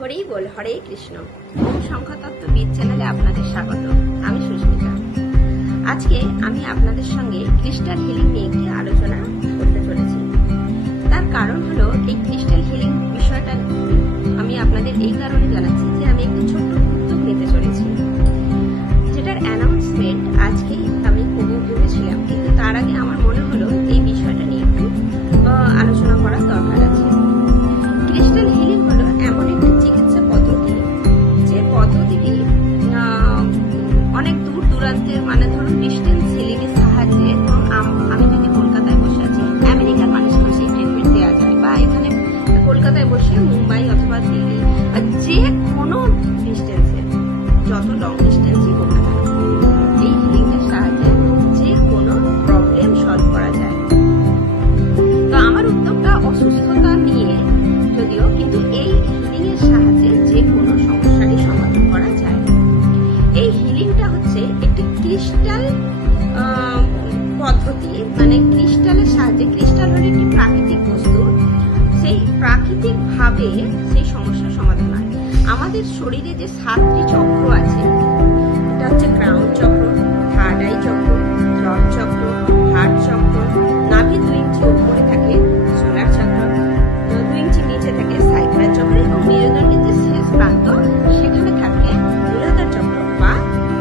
হরেই বল, হরে কৃষ্ণ। ওম সংখ্যাতত্ত্ববিদ চ্যানেলে আপনাদের স্বাগত। আমি সুস্মিতা। আজকে আমি আপনাদের সঙ্গে ক্রিস্টাল হিলিং নিয়ে একটি আলোচনা করতে চলেছি। তার কারণ হলো, এই ক্রিস্টাল হিলিং বিষয়টা আমি আপনাদের এই কারণে জানাচ্ছি যে আমি একটি ছোট্ট উদ্যোগ নিতে চলেছি, যেটার অ্যানাউন্সমেন্ট আজকেই আমি ভেবেছিলাম, কিন্তু তার আগে আমার মনে হলো এই বিষয়টা নিয়ে একটু আলোচনা করার দরকার আছে। ক্রিস্টাল হিলিং হলো এমন একটি চিকিৎসা পদ্ধতি, যে পদ্ধতিটি অনেক দূর দূরান্তের, মানে ধরুন ডিস্টেন্স হিলিং এর সাহায্যে, আমি যদি কলকাতায় বসে আছি, আমেরিকার মানুষকে সেই ট্রিটমেন্ট দেওয়া যায়, বা এখানে কলকাতায় বসে মুম্বাই অথবা দিল্লি, যে কোনো ডিস্টেন্সে, যত লং ডিস্টেন্সই হোক না কেন, এই হিলিং এর সাহায্যে যে কোনো প্রবলেম সলভ করা যায়। তো আমার উদ্যোগটা অসুস্থতা নিয়ে যদিও, কিন্তু এই হিলিং এর সাহায্যে যে কোনো সমস্যারই সমাধান করা যায়। এই হিলিংটা হচ্ছে একটি ক্রিস্টাল পদ্ধতি, মানে ক্রিস্টালের সাহায্যে। ক্রিস্টাল হলো একটি প্রাকৃতিক বস্তু, সেই প্রাকৃতিক ভাবে সেই সমস্যার সমাধান হয়। আমাদের শরীরে যে 7টি চক্র আছে, এটা হচ্ছে ক্রাউন চক্র, থার্ড আই চক্র, থ্রট চক্র, হার্ট চক্র, নাভি 2 ইঞ্চি উপরে থাকে সোলার চক্র, 2 ইঞ্চি নিচে থাকে সাইক্রাল চক্র, এবং মেরুদণ্ডের যে শেষ প্রান্ত সেখানে থাকে মূলাধার চক্র বা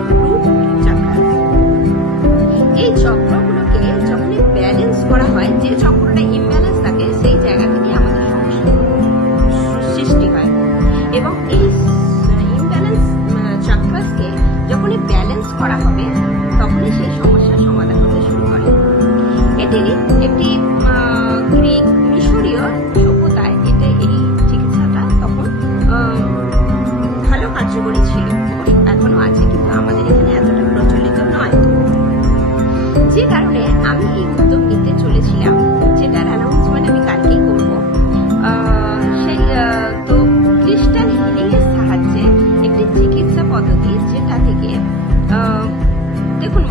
রুট চক্র। এই চক্রগুলোকে যখনই ব্যালেন্স করা হয়, যে চক্রটা ইমব্যালেন্স থাকে সেই জায়গা থেকে আমাদের সমস্যা সৃষ্টি হয়, এবং এই ইমব্যালেন্স চক্রকে যখনই ব্যালেন্স করা হবে, তখনই সেই সমস্যার সমাধান হতে শুরু করে। এটি একটি গ্রিক মিশরীয় সভ্যতায় এই চিকিৎসাটা তখন ভালো কার্যকরী ছিল, এখনো আছে, কিন্তু আমাদের এখানে এতটা প্রচলিত নয়। যে কারণে আমি এই উদ্যোগ নিতে চলেছিলাম, যেটার অ্যানাউন্সমেন্ট আমি কালকেই করব। সেই তো ক্রিস্টাল হিলিং এর সাহায্যে একটি চিকিৎসা পদ্ধতি, যেটা থেকে দেখুন,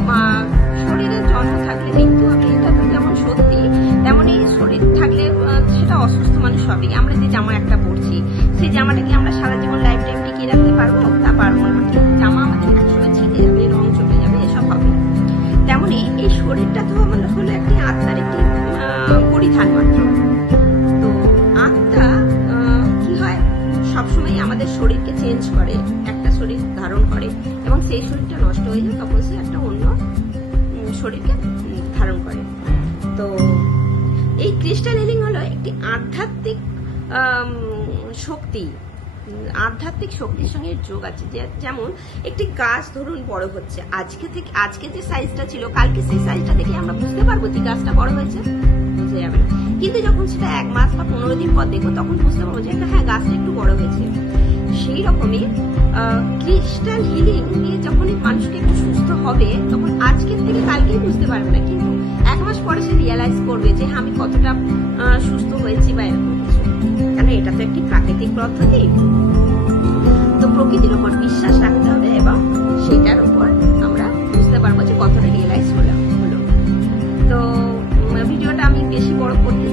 শরীরে জন্ম থাকলে মৃত্যু হবে, এটা তো যেমন সত্যি, তেমনই শরীর থাকলে সেটা অসুস্থ মানুষ হবে। আমরা যে জামা একটা পরছি, সেই জামাটাকে আমরা সারা জীবন লাইফ টাইম টিকিয়ে রাখতে পারবো? তা পারবো না। জামা আমাদের একসময় ছিঁড়ে যাবে, রং চলে যাবে, এসব হবে। তেমনি এই শরীরটা তো হলো একটি আত্মার একটি পরিধান মাত্র। তো আত্মা কি হয়, সবসময় আমাদের শরীরকে চেঞ্জ করে, একটা শরীর ধারণ করে, এবং সেই শরীরটা নষ্ট হয়ে যায়, তখন সে একটা অন্য শরীরকে ধারণ করে। তো এই ক্রিস্টাল হিলিং হলো একটি আধ্যাত্মিক শক্তি, আধ্যাত্মিক শক্তির সঙ্গে যোগ আছে। যেমন একটি গাছ ধরুন বড় হচ্ছে, আজকে যে সাইজটা ছিল, কালকে সেই সাইজটা দেখে আমরা বুঝতে পারবো যে গাছটা বড় হয়েছে? বোঝা যাবে না। কিন্তু যখন সেটা 1 মাস বা 15 দিন পর দেখবো, তখন বুঝতে পারবো যে হ্যাঁ, গাছটা একটু বড় হয়েছে। সেই রকমই ক্রিস্টাল হিলিং নিয়ে যখনই মানুষকে একটু সুস্থ হবে, তখন আজকের থেকে কালকেই বুঝতে পারবে না, কিন্তু 1 মাস পরে সে রিয়েলাইজ করবে যে হ্যাঁ, আমি কতটা সুস্থ হয়েছি বা এরকম কিছু। কেন, এটা তো একটি প্রাকৃতিক পদ্ধতি। তো প্রকৃতির উপর বিশ্বাস রাখতে হবে, এবং সেটার উপর আমরা বুঝতে পারবো যে কতটা রিয়েলাইজ হলো। তো ভিডিওটা আমি বেশি বড় করতে